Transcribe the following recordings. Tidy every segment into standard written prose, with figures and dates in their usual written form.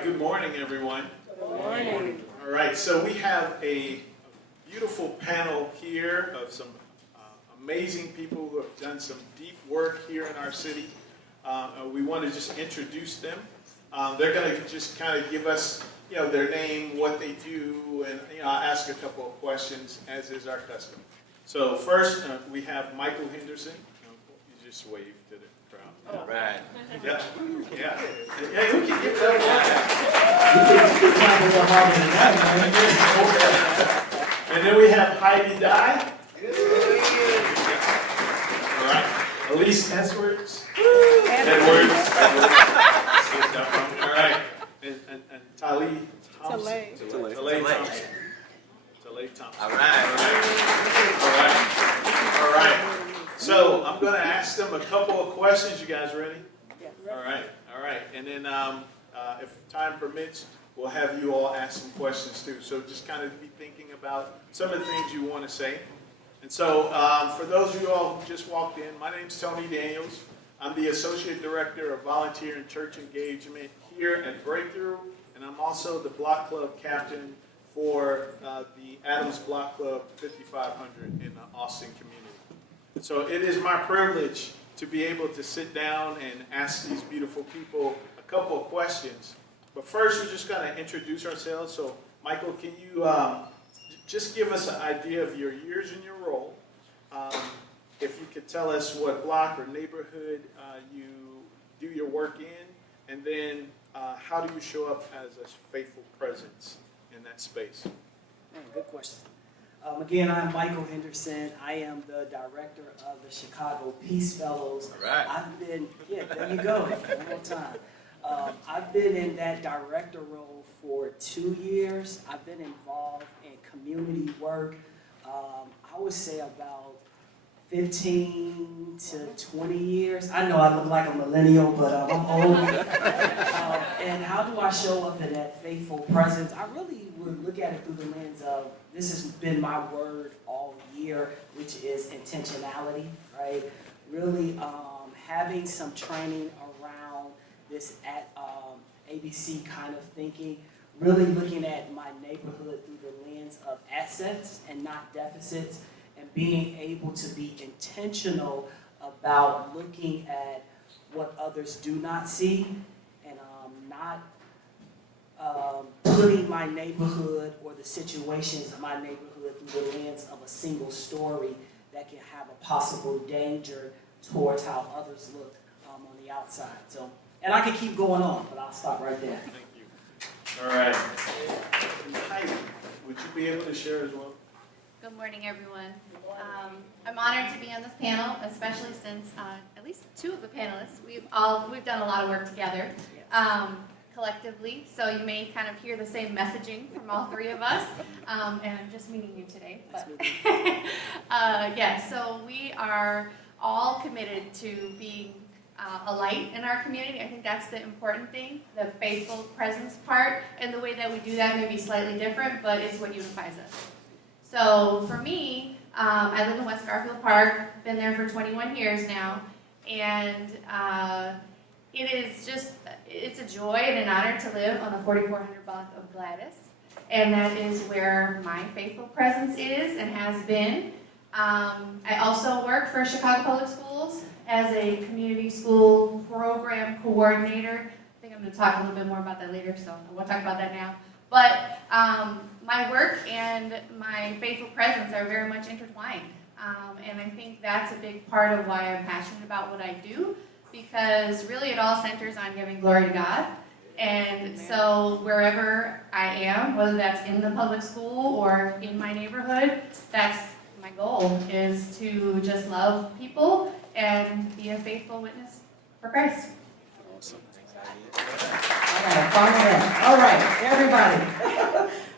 right, good morning, everyone. Good morning. All right, so we have a beautiful panel here of some amazing people who have done some deep work here in our city. We want to just introduce them. They're going to just kind of give us, their name, what they do, and I'll ask a couple of questions, as is our custom. So first, we have Michael Henderson. You just wave to the crowd. All right. Yeah. Yeah, we can give that one. And then we have Heidi. All right. Elise Edwards. All right. And Talei. Talei Thompson. Talei Thompson. All right. All right. So I'm going to ask them a couple of questions. You guys ready? Yes. All right. And then if time permits, we'll have you all ask some questions too. So just kind of be thinking about some of the things you want to say. And so for those of you all who just walked in, my name's Tony Daniels. I'm the Associate Director of Volunteer and Church Engagement here at Breakthrough, and I'm also the Block Club Captain for the Adams Block Club 5500 in the Austin community. So it is my privilege to be able to sit down and ask these beautiful people a couple of questions. But first, we're just going to introduce ourselves. So, Michael, can you just give us an idea of your years in your role? If you could tell us what block or neighborhood you do your work in, and then how do you show up as a faithful presence in that space? Good question. Again, I'm Michael Henderson. I am the director of the Chicago Peace Fellows. All right. I've been, there you go, one more time. I've been in that director role for 2 years. I've been involved in community work, I would say about 15 to 20 years. I know I look like a millennial, but I'm old. And how do I show up in that faithful presence? I really would look at it through the lens of, this has been my word all year, which is intentionality, right? Really having some training around this ABC kind of thinking, really looking at my neighborhood through the lens of assets and not deficits, and being able to be intentional about looking at what others do not see, and not putting my neighborhood or the situations of my neighborhood through the lens of a single story that can have a possible danger towards how others look on the outside. So, and I can keep going on, but I'll stop right there. Thank you. All right. Heidi, would you be able to share as well? Good morning, everyone. I'm honored to be on this panel, especially since at least 2 of the panelists, we've done a lot of work together collectively, so you may kind of hear the same messaging from all 3 of us, and I'm just meeting you today. But so we are all committed to being a light in our community. I think that's the important thing, the faithful presence part, and the way that we do that may be slightly different, but it's what unifies us. So for me, I live in West Garfield Park, been there for 21 years now, and it's a joy and an honor to live on the 4400 block of Gladys, and that is where my faithful presence is and has been. I also work for Chicago Public Schools as a community school program coordinator. I think I'm going to talk a little bit more about that later, so I won't talk about that now. But my work and my faithful presence are very much intertwined. And I think that's a big part of why I'm passionate about what I do, because really it all centers on giving glory to God. And so wherever I am, whether that's in the public school or in my neighborhood, that's my goal, is to just love people and be a faithful witness for Christ. Awesome. All right, everybody.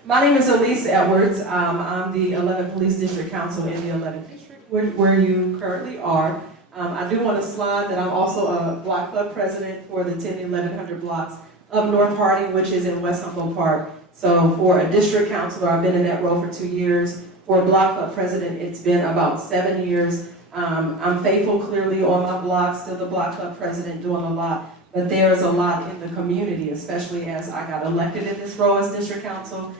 My name is Elise Edwards. I'm the 11th Police District Council in the 11th District, where you currently are. I do want to slide that I'm also a block club president for the 10 and 1100 blocks of North Harding, which is in West Humboldt Park. So for a district councilor, I've been in that role for 2 years. For a block club president, it's been about 7 years. I'm faithful clearly on my block, still the block club president, doing a lot. but there's a lot in the community, especially as I got elected in this role as district council.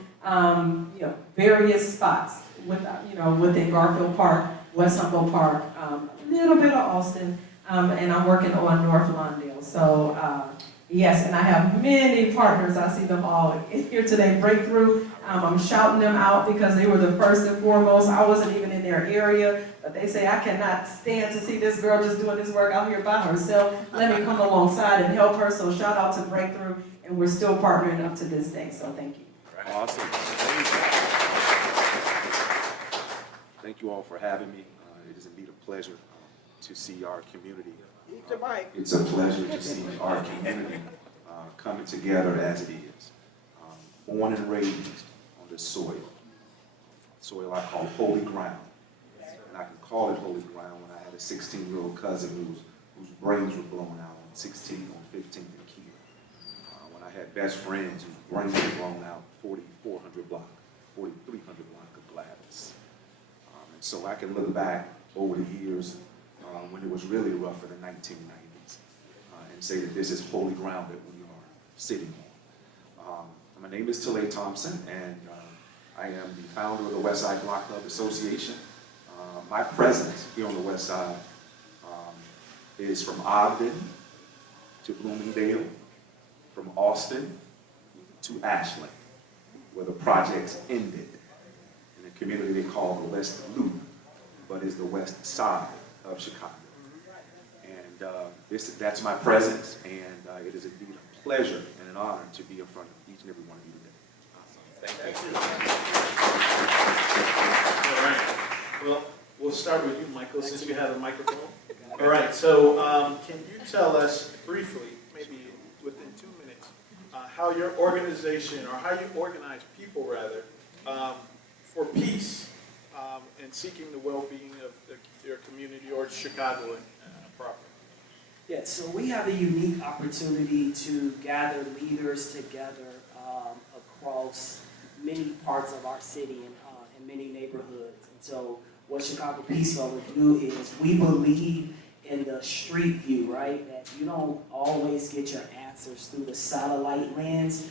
Various spots within Garfield Park, West Humboldt Park, a little bit of Austin, and I'm working on North Lawndale. So yes, and I have many partners. I see them all here today. Breakthrough. I'm shouting them out because they were the first and foremost. I wasn't even in their area, but they say, I cannot stand to see this girl just doing this work out here by herself. Let me come alongside and help her. So shout out to Breakthrough, and we're still partnering up to this day. So thank you. Awesome. Thank you all for having me. It is indeed a pleasure to see our community. It's a pleasure to see our community coming together as it is. Born and raised on this soil I call holy ground. And I can call it holy ground when I had a 16-year-old cousin whose brains were blown out on 16th, on 15th and Key. When I had best friends whose brains were blown out 4,300 block of Gladys. And so I can look back over the years when it was really rough in the 1990s and say that this is holy ground that we are sitting on. My name is Talei Thompson, and I am the founder of the Westside Block Club Association. My presence here on the West Side is from Ogden to Bloomingdale, from Austin to Ashland, where the projects ended in a community they call the West Loop, but is the West Side of Chicago. And that's my presence, and it is indeed a pleasure and an honor to be in front of each and every one of you today. Awesome. Thank you. All right. Well, we'll start with you, Michael, since you have a microphone. All right, so can you tell us briefly, maybe within 2 minutes, how your organization, or how you organize people rather, for peace and seeking the well-being of your community or Chicago proper? Yeah, so we have a unique opportunity to gather leaders together across many parts of our city and many neighborhoods. And so what Chicago Peace Fellows do is we believe in the street view, right? That you don't always get your answers through the satellite lens,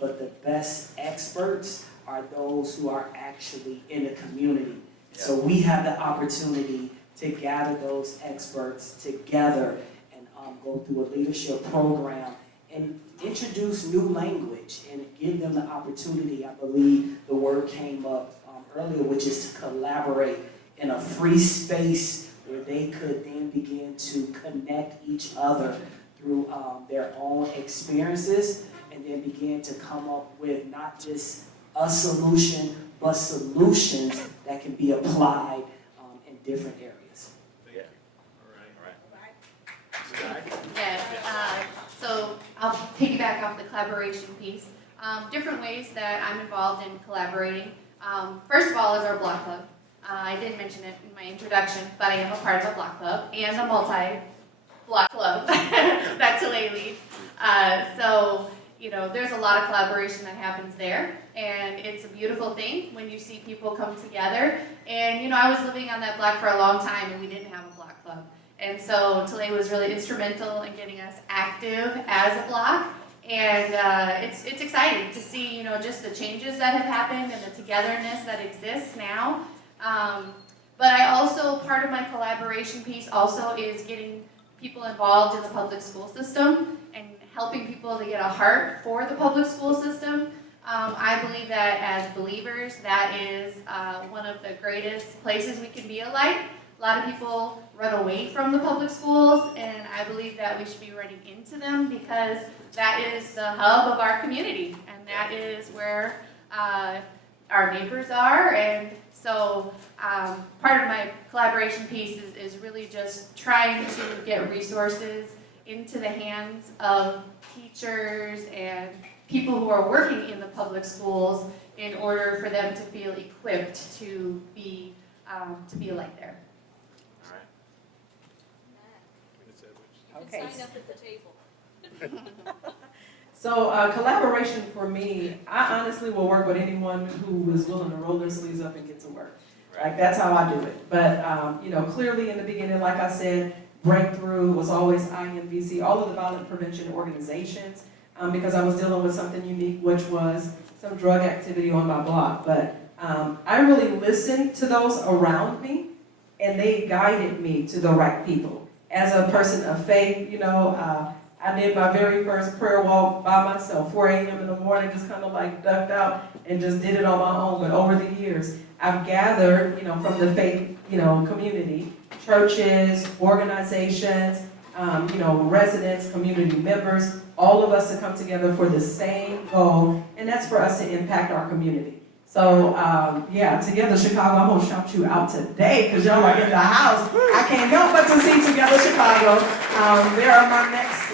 but the best experts are those who are actually in the community. Yeah. So we have the opportunity to gather those experts together and go through a leadership program and introduce new language and give them the opportunity. I believe the word came up earlier, which is to collaborate in a free space where they could then begin to connect each other through their own experiences and then begin to come up with not just a solution, but solutions that can be applied in different areas. Thank you. All right. Yes, so I'll piggyback off the collaboration piece. Different ways that I'm involved in collaborating. First of all is our block club. I didn't mention it in my introduction, but I am a part of a block club and a multi-block club that Talei leads. So, there's a lot of collaboration that happens there, and it's a beautiful thing when you see people come together. And, I was living on that block for a long time, and we didn't have a block club. And so Talei was really instrumental in getting us active as a block. And it's exciting to see, just the changes that have happened and the togetherness that exists now. But I also, part of my collaboration piece also is getting people involved in the public school system and helping people to get a heart for the public school system. I believe that as believers, that is one of the greatest places we can be a light. A lot of people run away from the public schools, and I believe that we should be running into them because that is the hub of our community, and that is where our neighbors are. And so part of my collaboration piece is really just trying to get resources into the hands of teachers and people who are working in the public schools in order for them to feel equipped to be a light there. Okay. Sign up at the table. So collaboration for me, I honestly will work with anyone who is willing to roll their sleeves up and get to work. Like, that's how I do it. But, clearly in the beginning, like I said, Breakthrough, it was always IMVC, all of the violent prevention organizations, because I was dealing with something unique, which was some drug activity on my block. But I really listened to those around me, and they guided me to the right people. As a person of faith, I did my very first prayer walk by myself, 4 a.m. in the morning, just kind of like ducked out and just did it on my own. But over the years, I've gathered, from the faith, community, churches, organizations, residents, community members, all of us to come together for the same goal, and that's for us to impact our community. So, Together Chicago, I'm going to shout you out today because y'all are in the house. I can't help but to see Together Chicago. They are my next,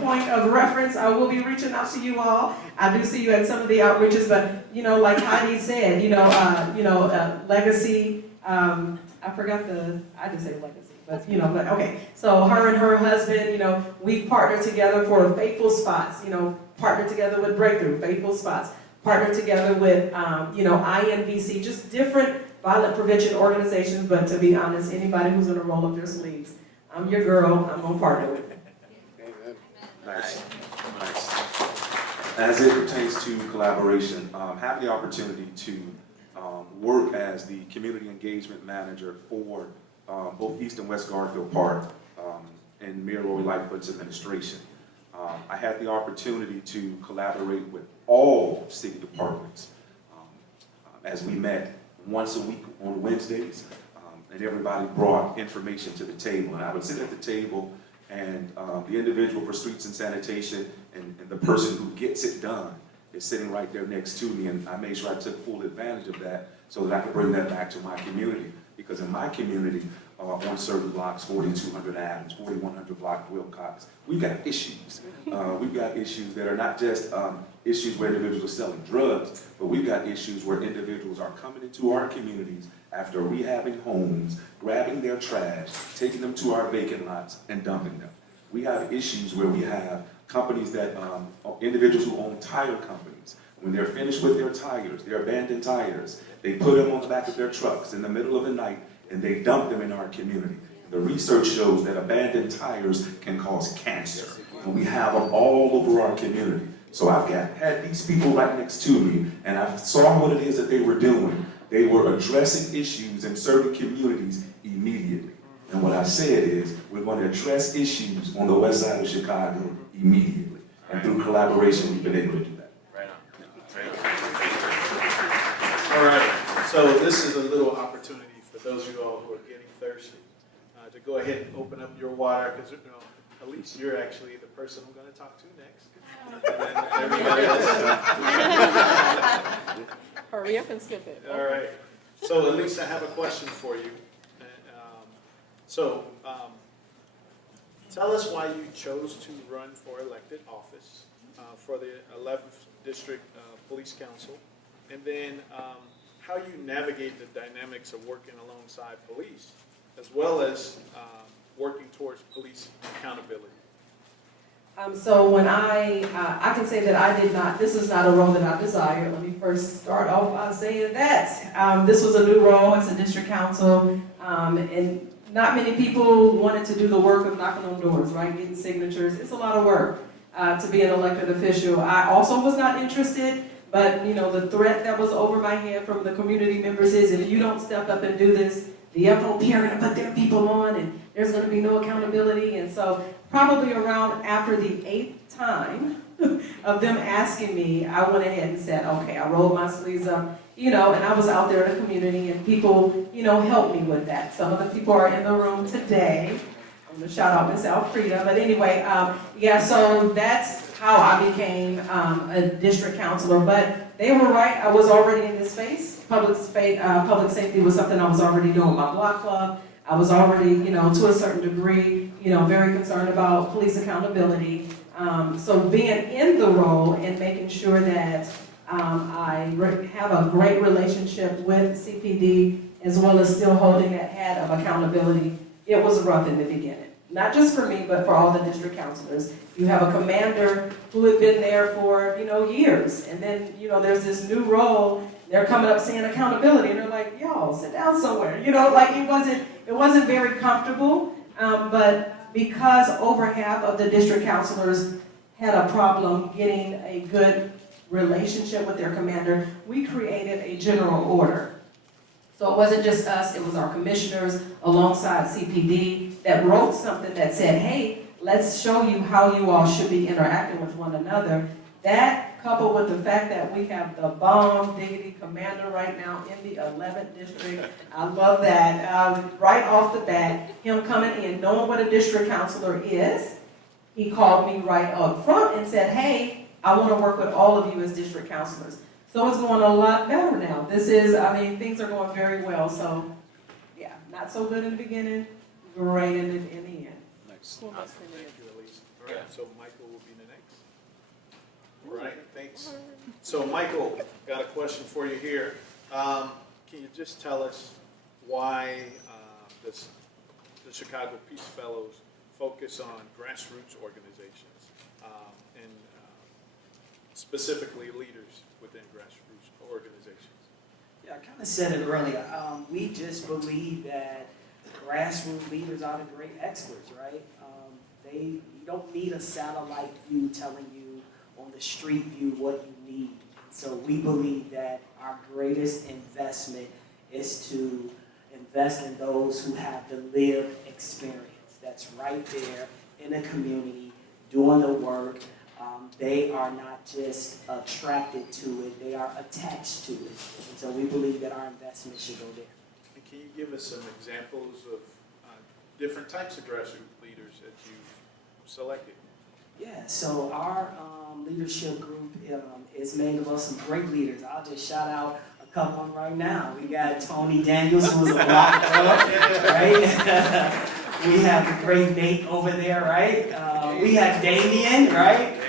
point of reference. I will be reaching out to you all. I do see you at some of the outreaches, but, like Heidi said, legacy, I didn't say legacy, but okay. So her and her husband, we partnered together for Faithful Spots, partnered together with Breakthrough, Faithful Spots. Partnered together with, IMVC, just different violent prevention organizations, but to be honest, anybody who's going to roll up their sleeves, I'm your girl, I'm going to partner with you. Nice. As it pertains to collaboration, having the opportunity to work as the community engagement manager for both East and West Garfield Park and Mayor Lori Lightfoot's administration. I had the opportunity to collaborate with all city departments as we met once a week on Wednesdays, and everybody brought information to the table. And I would sit at the table, and the individual for streets and sanitation and the person who gets it done is sitting right there next to me, and I made sure I took full advantage of that so that I could bring that back to my community. Because in my community, on certain blocks, 4200 Adams, 4100 block Wilcox, we've got issues. We've got issues that are not just issues where individuals are selling drugs, but we've got issues where individuals are coming into our communities after rehabbing homes, grabbing their trash, taking them to our vacant lots, and dumping them. We have issues where we have companies that, individuals who own tire companies, when they're finished with their tires, their abandoned tires, they put them on the back of their trucks in the middle of the night, and they dump them in our community. The research shows that abandoned tires can cause cancer, and we have them all over our community. So I've had these people right next to me, and I saw what it is that they were doing. They were addressing issues in certain communities immediately. And what I said is, we're going to address issues on the west side of Chicago immediately. And through collaboration, we've been able to do that. All right, so this is a little opportunity for those of you all who are getting thirsty to go ahead and open up your water, because Elise, you're actually the person I'm going to talk to next. And then everybody else. Hurry up and sip it. All right, so Elise, I have a question for you. Tell us why you chose to run for elected office for the 11th District Police Council, and then how you navigate the dynamics of working alongside police, as well as working towards police accountability. So when I can say that I did not, this is not a role that I desired. Let me first start off by saying that. This was a new role as a district council, and not many people wanted to do the work of knocking on doors, right? Getting signatures. It's a lot of work to be an elected official. I also was not interested, but the threat that was over my head from the community members is, if you don't step up and do this, the FOP are going to put their people on, and there's going to be no accountability. And so probably around after the 8th time of them asking me, I went ahead and said, okay, I rolled my sleeves up, and I was out there in the community, and people, helped me with that. Some of the people are in the room today. I'm going to shout out Miss Alfreda. But anyway, so that's how I became a district councilor. But they were right. I was already in this space. Public safety was something I was already doing with my block club. I was already, to a certain degree, very concerned about police accountability. So being in the role and making sure that I have a great relationship with CPD, as well as still holding that hat of accountability, it was rough in the beginning. Not just for me, but for all the district councilors. You have a commander who had been there for, years. And then, there's this new role. They're coming up saying accountability, and they're like, y'all, sit down somewhere. It wasn't very comfortable. But because over half of the district counselors had a problem getting a good relationship with their commander, we created a general order. So it wasn't just us, it was our commissioners alongside CPD that wrote something that said, hey, let's show you how you all should be interacting with one another. That, coupled with the fact that we have the bomb diggity commander right now in the 11th district, I love that. Right off the bat, him coming in, knowing what a district counselor is, he called me right up front and said, hey, I want to work with all of you as district counselors. So it's going a lot better now. Things are going very well. So, yeah, not so good in the beginning, great in the end. Nice. Thank you, Elise. All right, so Michael will be the next. All right, thanks. So Michael, got a question for you here. Can you just tell us why the Chicago Peace Fellows focus on grassroots organizations and specifically leaders within grassroots organizations? Yeah, I kind of said it earlier. We just believe that grassroots leaders are the great experts, right? You don't need a satellite view telling you on the street view what you need. So we believe that our greatest investment is to invest in those who have the lived experience. That's right there in the community, doing the work. They are not just attracted to it, they are attached to it. And so we believe that our investment should go there. And can you give us some examples of different types of grassroots leaders that you've selected? Yeah, so our leadership group is made up of some great leaders. I'll just shout out a couple of them right now. We got Tony Daniels, who's a block club, right? We have the great Nate over there, right? We have Damien, right?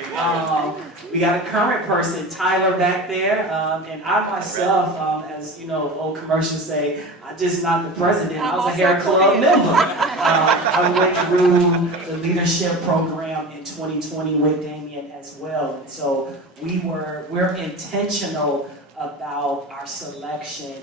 We got a current person, Tyler, back there. And I myself, as you know, old commercials say, I'm just not the president. I was a hair club member. I went through the leadership program in 2020 with Damien as well. And so we're intentional about our selection,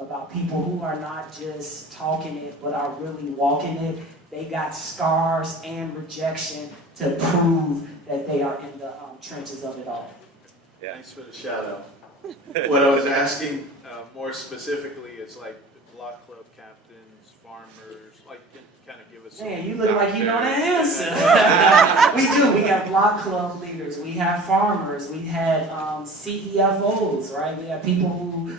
about people who are not just talking it, but are really walking it. They got scars and rejection to prove that they are in the trenches of it all. Yeah. Thanks for the shout out. What I was asking more specifically is like the block club captains, farmers, like kind of give us. Man, you look like you know the answer. We do. We got block club leaders. We have farmers. We had CEFOs, right? We have people who.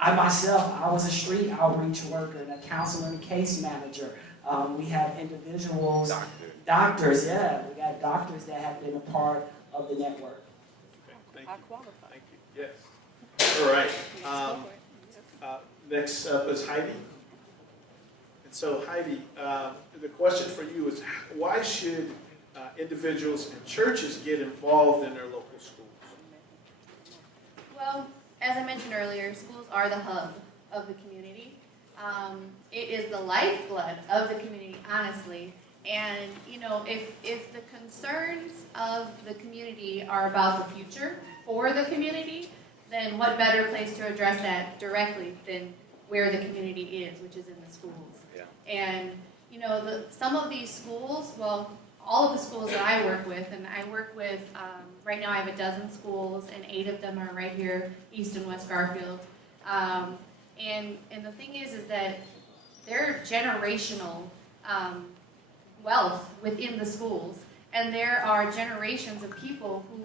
I myself, I was a street outreach worker and a counselor and a case manager. We have individuals, doctors, yeah. We got doctors that have been a part of the network. Okay, thank you. Thank you. Yes. All right. Next up is Heidi. And so Heidi, the question for you is, why should individuals and churches get involved in their local schools? Well, as I mentioned earlier, schools are the hub of the community. It is the lifeblood of the community, honestly. And, you know, if the concerns of the community are about the future for the community, then what better place to address that directly than where the community is, which is in the schools. Yeah. And, you know, some of these schools, well, all of the schools that I work with, and I work with, right now I have a dozen schools, and 8 of them are right here, East and West Garfield. And the thing is that they're generational wealth within the schools, and there are generations of people who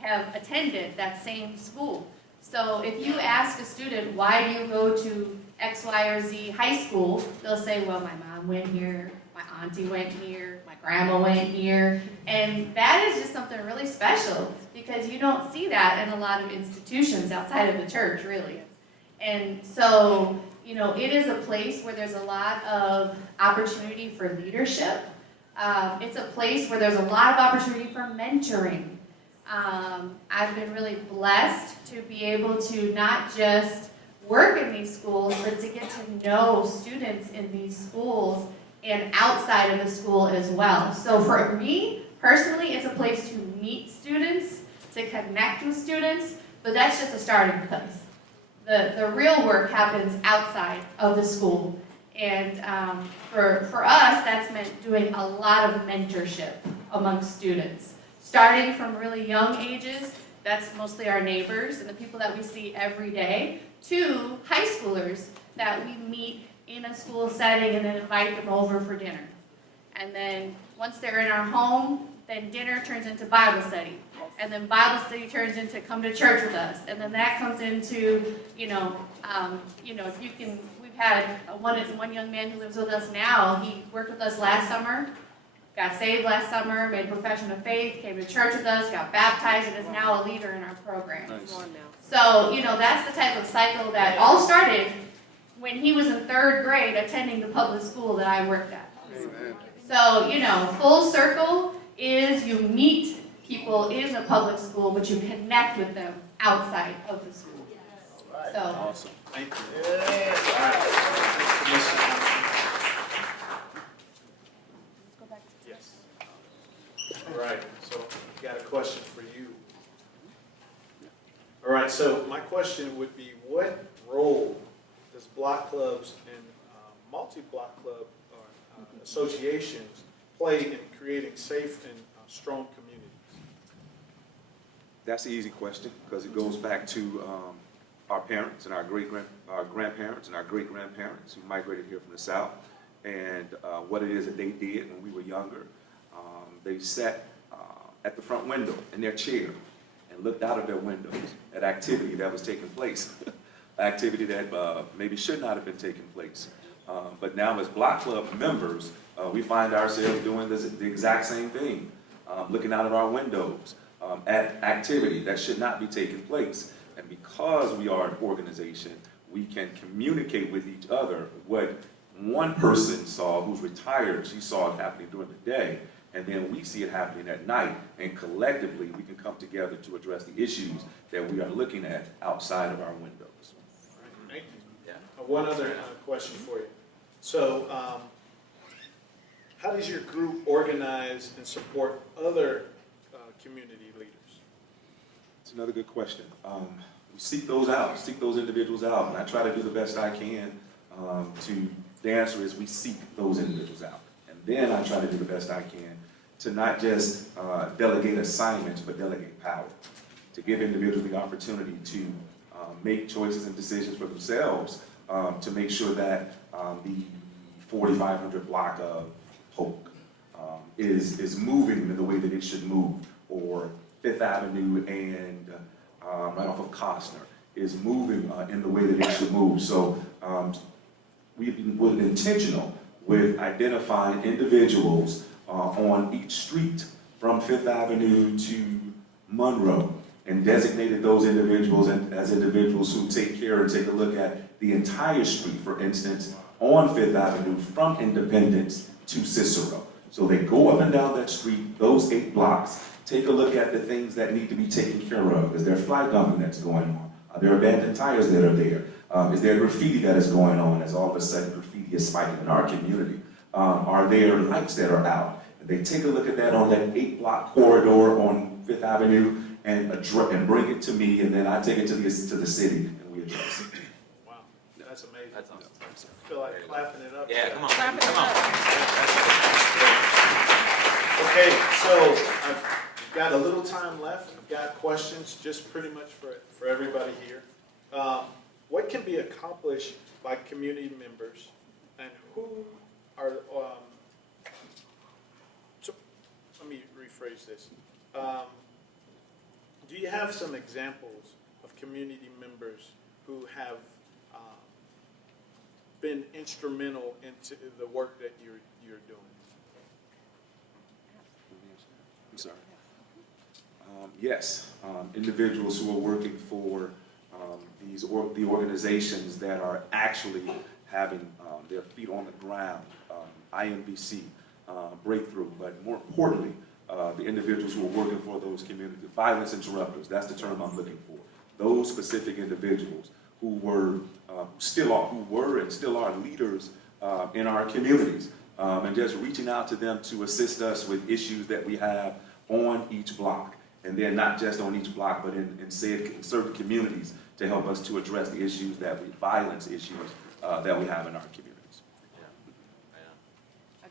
have attended that same school. So if you ask a student, why do you go to X, Y, or Z high school, they'll say, well, my mom went here, my auntie went here, my grandma went here, and that is just something really special because you don't see that in a lot of institutions outside of the church, really. And so, you know, it is a place where there's a lot of opportunity for leadership. It's a place where there's a lot of opportunity for mentoring. I've been really blessed to be able to not just work in these schools, but to get to know students in these schools and outside of the school as well. So for me, personally, it's a place to meet students, to connect with students, but that's just a starting place. The real work happens outside of the school. And for us, that's meant doing a lot of mentorship amongst students. Starting from really young ages, that's mostly our neighbors and the people that we see every day, to high schoolers that we meet in a school setting and then invite them over for dinner. And then once they're in our home, then dinner turns into Bible study. And then Bible study turns into come to church with us. And then that comes into, if you can, we've had one young man who lives with us now. He worked with us last summer, got saved last summer, made a profession of faith, came to church with us, got baptized, and is now a leader in our program. Nice. So, that's the type of cycle that all started when he was in 3rd grade attending the public school that I worked at. Amen. So, full circle is you meet people in the public school, but you connect with them outside of the school. So, Awesome. Thank you. All right. Commissioner Thompson. Yes. All right, so I got a question for you. All right, so my question would be, what role does block clubs and multi-block club or associations play in creating safe and strong communities? That's an easy question because it goes back to our parents and our grandparents and our great-grandparents who migrated here from the South, and what it is that they did when we were younger. They sat at the front window in their chair and looked out of their windows at activity that was taking place, activity that maybe should not have been taking place. But now as block club members, we find ourselves doing the exact same thing, looking out of our windows at activity that should not be taking place. And because we are an organization, we can communicate with each other what one person saw who's retired, she saw it happening during the day, and then we see it happening at night, and collectively we can come together to address the issues that we are looking at outside of our windows. Thank you. One other question for you. So, how does your group organize and support other community leaders? It's another good question. We seek those out, seek those individuals out, and I try to do the best I can the answer is we seek those individuals out. And then I try to do the best I can to not just delegate assignments, but delegate power. To give individuals the opportunity to make choices and decisions for themselves to make sure that the 4,500 block of Polk is moving in the way that it should move, or Fifth Avenue and right off of Costner is moving in the way that it should move. So we've been intentional with identifying individuals on each street from Fifth Avenue to Monroe, and designated those individuals as individuals who take care and take a look at the entire street, for instance, on Fifth Avenue from Independence to Cicero. So they go up and down that street, those 8 blocks, take a look at the things that need to be taken care of. Is there fly dumping that's going on? Are there abandoned tires that are there? Is there graffiti that is going on as all of a sudden graffiti is spiking in our community? Are there lights that are out? And they take a look at that on that 8-block corridor on Fifth Avenue and bring it to me, and then I take it to the city and we address it. Wow, that's amazing. That's awesome. I feel like clapping it up. Yeah, come on. Clap it Come on. Okay, so I've got a little time left. I've got questions just pretty much for everybody here. What can be accomplished by community members, and who are, so let me rephrase this. Do you have some examples of community members who have been instrumental into the work that you're doing? I'm sorry. Yes, individuals who are working for the organizations that are actually having their feet on the ground, INVC, Breakthrough, but more importantly, the individuals who are working for those community violence interrupters. That's the term I'm looking for. Those specific individuals who were and still are leaders in our communities, and just reaching out to them to assist us with issues that we have on each block, and then not just on each block, but in certain communities to help us to address the issues violence issues that we have in our communities.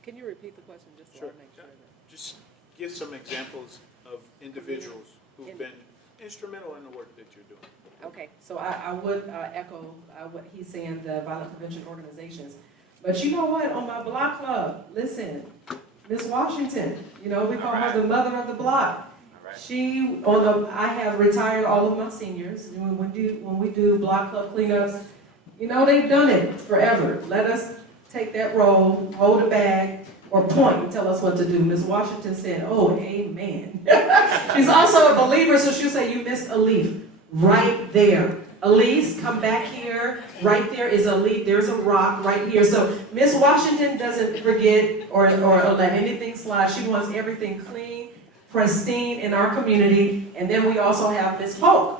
Can you repeat the question just so Sure. I make sure that? Just give some examples of individuals who've been instrumental in the work that you're doing. Okay, so I would echo what he's saying, the violent prevention organizations. But you know what, on my block club, listen, Miss Washington, you know, we call her the mother of the block. I have retired all of my seniors. And when we do block club cleanups, you know, they've done it forever. Let us take that role, hold a bag, or point and tell us what to do. Ms. Washington said, oh, amen. She's also a believer, so she'll say, you missed a leaf. Right there. Elise, come back here. Right there is a leaf. There's a rock right here. So Ms. Washington doesn't forget or let anything slide. She wants everything clean, pristine in our community. And then we also have Ms. Polk.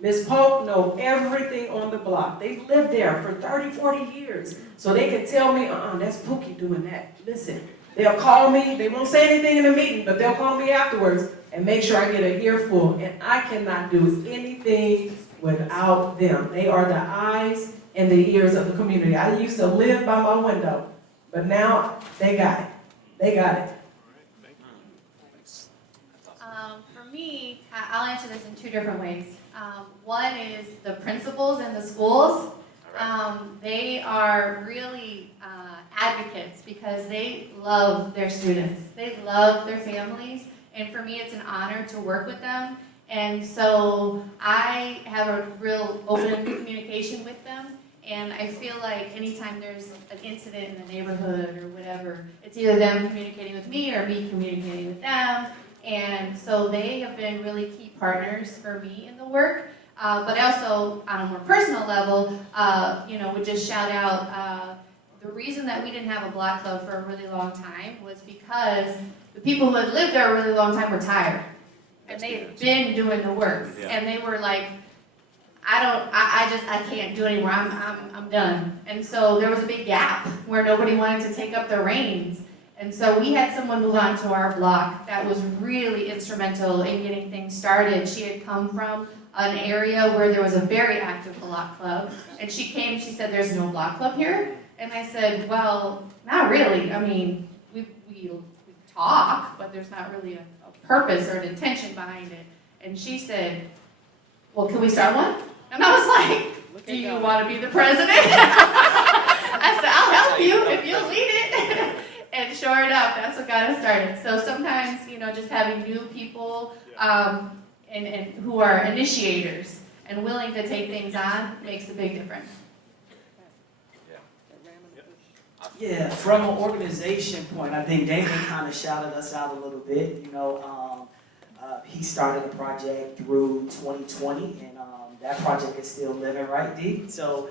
Ms. Polk knows everything on the block. They've lived there for 30, 40 years. So they can tell me, that's Pookie doing that. Listen, they'll call me. They won't say anything in the meeting, but they'll call me afterwards and make sure I get an earful. And I cannot do anything without them. They are the eyes and the ears of the community. I used to live by my window, but now they got it. They got it. For me, I'll answer this in two different ways. One is the principals in the schools. They are really advocates because they love their students. They love their families. And for me, it's an honor to work with them. And so I have a real open communication with them. And I feel like anytime there's an incident in the neighborhood or whatever, it's either them communicating with me or me communicating with them. And so they have been really key partners for me in the work. But I also, on a more personal level, would just shout out the reason that we didn't have a block club for a really long time was because the people who had lived there a really long time were tired. And they had been doing the work. Yeah. And they were like, I can't do it anymore. I'm done. And so there was a big gap where nobody wanted to take up the reins. And so we had someone move on to our block that was really instrumental in getting things started. She had come from an area where there was a very active block club. And she came, she said, there's no block club here. And I said, well, not really. I mean, we talk, but there's not really a purpose or an intention behind it. And she said, well, can we start one? And I was like, do you want to be the president? I said, I'll help you if you'll lead it. And sure enough, that's what got us started. So sometimes, just having new people and who are initiators and willing to take things on makes a big difference. Yeah, from an organization point, I think Damon kind of shouted us out a little bit. He started a project through 2020, and that project is still living, right, Dee? So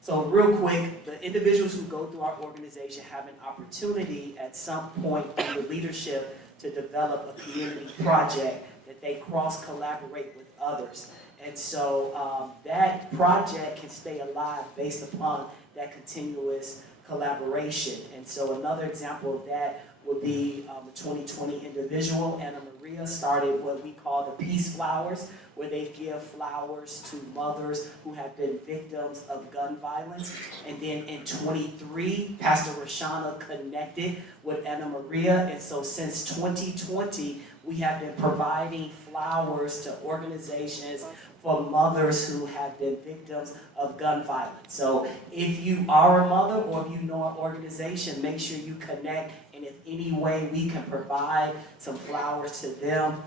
so real quick, the individuals who go through our organization have an opportunity at some point in the leadership to develop a community project that they cross-collaborate with others. And so that project can stay alive based upon that continuous collaboration. And so another example of that would be a 2020 individual, Anna Maria, started what we call the Peace Flowers, where they give flowers to mothers who have been victims of gun violence. And then in 23, Pastor Rashana connected with Anna Maria. And so since 2020, we have been providing flowers to organizations for mothers who have been victims of gun violence. So if you are a mother or if you know an organization, make sure you connect. And if any way we can provide some flowers to them,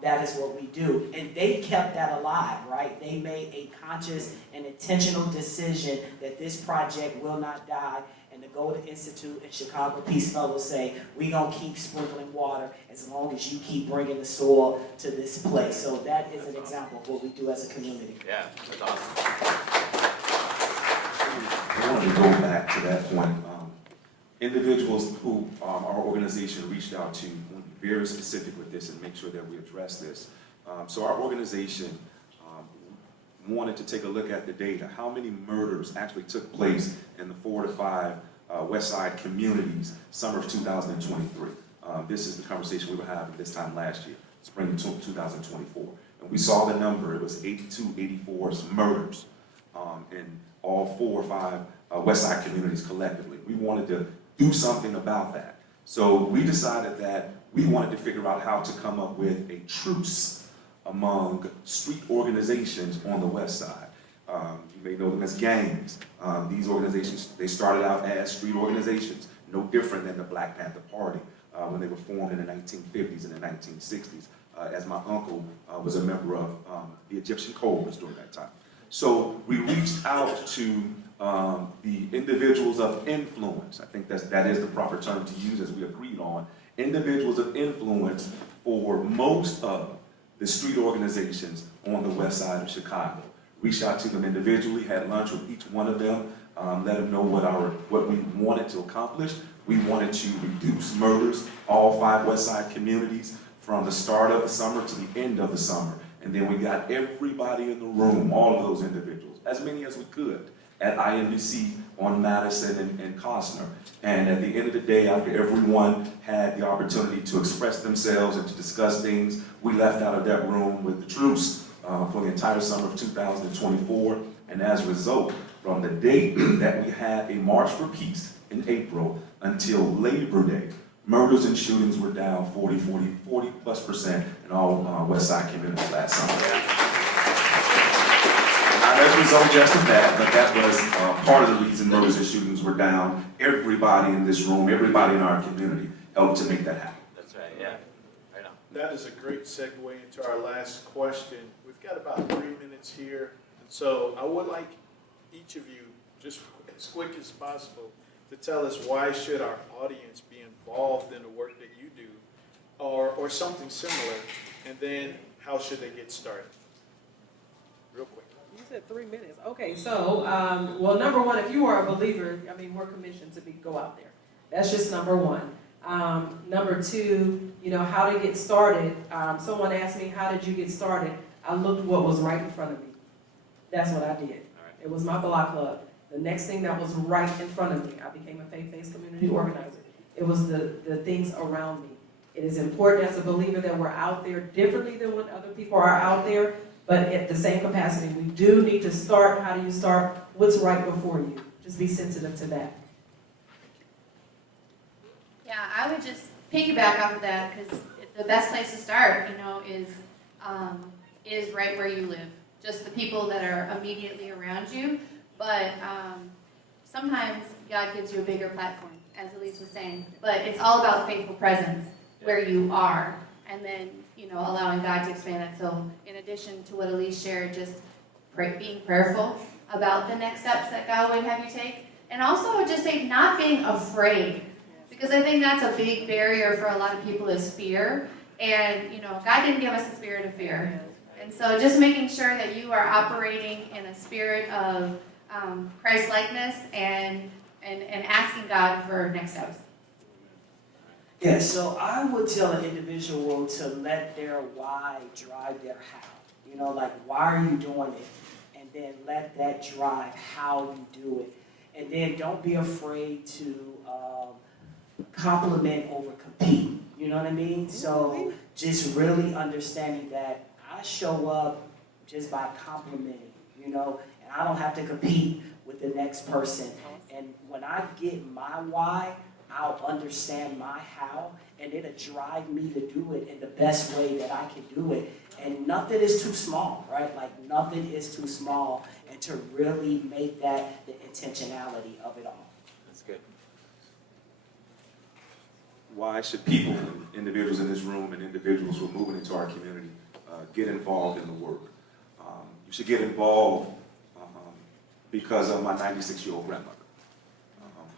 that is what we do. And they kept that alive, right? They made a conscious and intentional decision that this project will not die. And the Golden Institute and Chicago Peace Fellows say, we're going to keep sprinkling water as long as you keep bringing the soil to this place. So that is an example of what we do as a community. Yeah, that's awesome. I want to go back to that point. Individuals who our organization reached out to, want to be very specific with this and make sure that we address this. So our organization wanted to take a look at the data. How many murders actually took place in the 4 to 5 Westside communities, summer of 2023? This is the conversation we were having this time last year, spring 2024. And we saw the number, it was 82, 84 murders in all 4 or 5 Westside communities collectively. We wanted to do something about that. So we decided that we wanted to figure out how to come up with a truce among street organizations on the west side. You may know them as gangs. These organizations, they started out as street organizations, no different than the Black Panther Party when they were formed in the 1950s and the 1960s, as my uncle was a member of the Egyptian Cobras during that time. So we reached out to the individuals of influence. I think that is the proper term to use, as we agreed on. Individuals of influence for most of the street organizations on the west side of Chicago. Reached out to them individually, had lunch with each one of them, let them know what we wanted to accomplish. We wanted to reduce murders, all 5 West Side communities, from the start of the summer to the end of the summer. And then we got everybody in the room, all of those individuals, as many as we could, at INBC on Madison and Costner. And at the end of the day, after everyone had the opportunity to express themselves and to discuss things, we left out of that room with the truce for the entire summer of 2024. And as a result, from the date that we had a March for Peace in April until Labor Day, murders and shootings were down 40+% in all West Side communities last summer. Not as a result just of that, but that was part of the reason murders and shootings were down. Everybody in this room, everybody in our community helped to make that happen. That's right, yeah. Right on. That is a great segue into our last question. We've got about 3 minutes here, and so I would like each of you, just as quick as possible, to tell us why should our audience be involved in the work that you do, or something similar, and then how should they get started? Real quick. You said 3 minutes. Okay, so, well, number one, if you are a believer, I mean, we're commissioned to go out there. That's just number one. Number two, how to get started. Someone asked me, how did you get started? I looked what was right in front of me. That's what I did. It was my block club. The next thing that was right in front of me, I became a faith-based community organizer. It was the things around me. It is important as a believer that we're out there differently than when other people are out there, but at the same capacity. We do need to start. How do you start? What's right before you? Just be sensitive to that. Yeah, I would just piggyback off of that, because the best place to start, is right where you live. Just the people that are immediately around you. But sometimes God gives you a bigger platform, as Elise was saying. But it's all about faithful presence where you are, and then allowing God to expand that. So in addition to what Elise shared, just being prayerful about the next steps that God would have you take, and also I would just say not being afraid, because I think that's a big barrier for a lot of people is fear. And God didn't give us a spirit of fear, and so just making sure that you are operating in a spirit of Christ-likeness and asking God for next steps. Yeah, so I would tell an individual to let their why drive their how. Like, why are you doing it? And then let that drive how you do it. And then don't be afraid to compliment over compete. You know what I mean? So just really understanding that I show up just by complimenting, and I don't have to compete with the next person. And when I get my why, I'll understand my how, and it'll drive me to do it in the best way that I can do it. And nothing is too small, right? Like, nothing is too small, and to really make that the intentionality of it all. That's good. Why should people, individuals in this room and individuals who are moving into our community, get involved in the work? You should get involved because of my 96-year-old grandmother,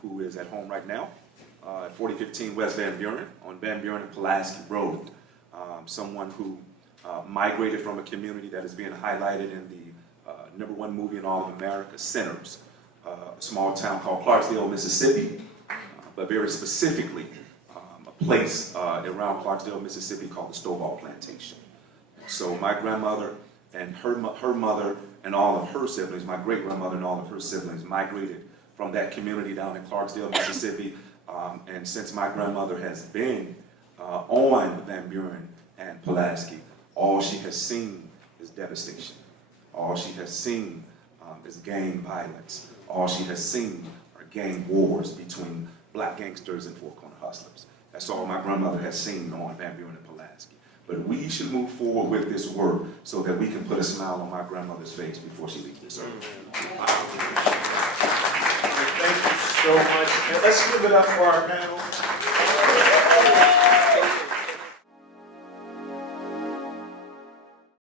who is at home right now at 4015 West Van Buren, on Van Buren and Pulaski Road. Someone who migrated from a community that is being highlighted in the #1 movie in all of America, Sinners, a small town called Clarksdale, Mississippi, but very specifically a place around Clarksdale, Mississippi called the Stovall Plantation. So my grandmother and her mother and all of her siblings, my great-grandmother and all of her siblings, migrated from that community down in Clarksdale, Mississippi. And since my grandmother has been on Van Buren and Pulaski, all she has seen is devastation. All she has seen is gang violence. All she has seen are gang wars between black gangsters and four corner hustlers. That's all my grandmother has seen on Van Buren and Pulaski. But we should move forward with this work so that we can put a smile on my grandmother's face before she leaves this earth. Thank you so much. And let's give it up for our panel.